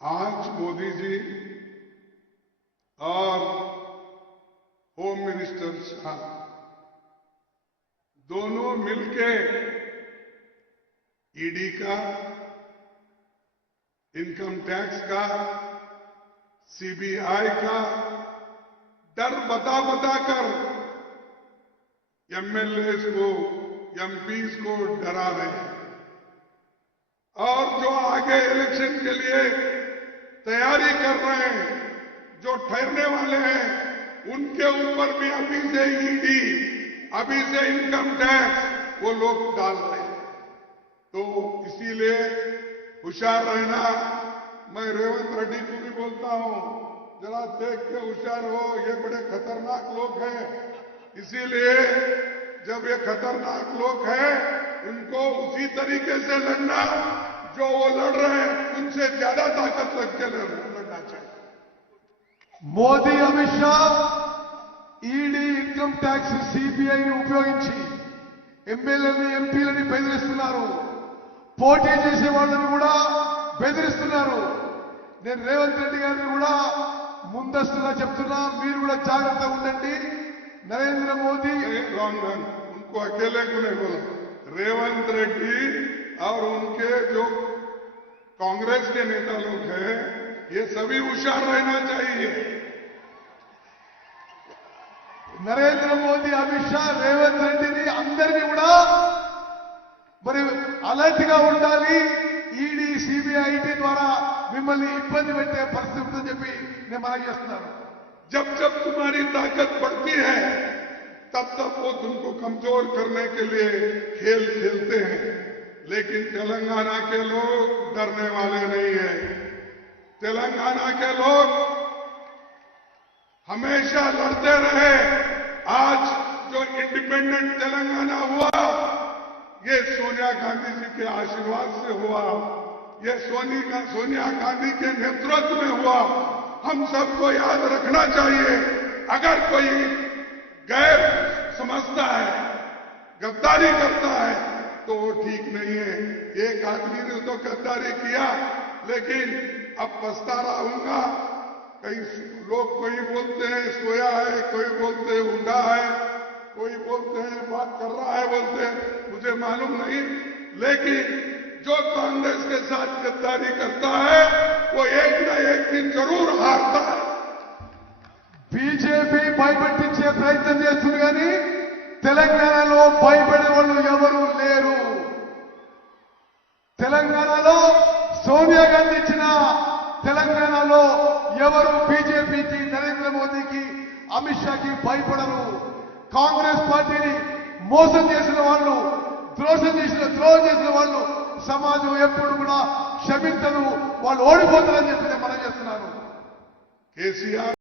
आज मोदी जी और home minister Shah दोनों मिलके ईडी का, इनकम टैक्स का, सीबीआई का डर बता कर एमएलएस को, एमपीज को डरा रहे हैं और जो आगे इलेक्शन के लिए तैयारी कर रहे हैं, जो ठहरने वाले हैं, उनके ऊपर भी अभी से ईडी, अभी से इनकम टैक्स वो लोग डाल रहे हैं। तो इसीलिए होशियार रहना। मैं रेवंत रेड्डी को भी बोलता हूं, जरा देख के होशियार हो, ये बड़े खतरनाक लोग हैं। इसीलिए जब ये खतरनाक लोग हैं, इनको उसी तरीके से लड़ना जो वो लड़ रहे हैं, उनसे ज्यादा ताकत लग के लड़ना चाहिए। Modi Amit Shah ED income tax సిబిఐని ఉపయోగించి ఎమ్మెల్యేలని ఎంపీలని బెదిరిస్తున్నారు. పోటీ చేసే వాళ్ళని కూడా బెదిరిస్తున్నారు. నేను రేవంత్ రెడ్డి గారిని కూడా ముందస్తుగా చెప్తున్నా, మీరు కూడా జాగ్రత్తగా ఉండండి. नरेंद्र मोदी रॉन्ग उनको अकेले को नहीं बोला, रेवंत रेड्डी और उनके जो कांग्रेस के नेता लोग हैं, ये सभी होशियार रहना चाहिए। నరేంద్ర మోదీ, అమిత్ షా, రేవంత్ రెడ్డిని అందరినీ కూడా మరి అలర్ట్ గా ఉండాలి. ఈడీ, సిబిఐ, ఐటీ ద్వారా మిమ్మల్ని ఇబ్బంది పెట్టే పరిస్థితి ఉందని చెప్పి నేను మనవి చేస్తున్నాను. जब जब तुम्हारी ताकत बढ़ती है, तब तब वो तुमको कमजोर करने के लिए खेल खेलते हैं। लेकिन तेलंगाना के लोग डरने वाले नहीं हैं। तेलंगाना के लोग हमेशा लड़ते रहे। आज जो इंडिपेंडेंट तेलंगाना हुआ, ये सोनिया गांधी जी के आशीर्वाद से हुआ, ये सोनिया गांधी के नेतृत्व में हुआ। हम सबको याद रखना चाहिए, अगर कोई गैर समझता है, गद्दारी करता है, तो वो ठीक नहीं है। एक आदमी ने तो गद्दारी किया, लेकिन अब पछता रहूंगा। कई लोग कोई बोलते हैं सोया है, कोई बोलते हैं उठा है, कोई बोलते हैं बात कर रहा है, बोलते हैं, मुझे मालूम नहीं। लेकिन जो कांग्रेस के साथ गद्दारी करता है, वो एक न एक दिन जरूर हारता है। బీజేపీ భయపెట్టించే ప్రయత్నం చేస్తుంది, కానీ తెలంగాణలో భయపడే వాళ్ళు ఎవరు లేరు. తెలంగాణలో సోనియా గాంధీ ఇచ్చిన తెలంగాణలో ఎవరు బీజేపీకి, నరేంద్ర మోదీకి, అమిత్ షాకి భయపడరు. కాంగ్రెస్ పార్టీని మోసం చేసిన వాళ్ళు, ద్రోహం చేసిన వాళ్ళు సమాజం ఎప్పుడు కూడా క్షమించదు. వాళ్ళు ఓడిపోతారని చెప్పి నేను మనం చేస్తున్నాను. కేసీఆర్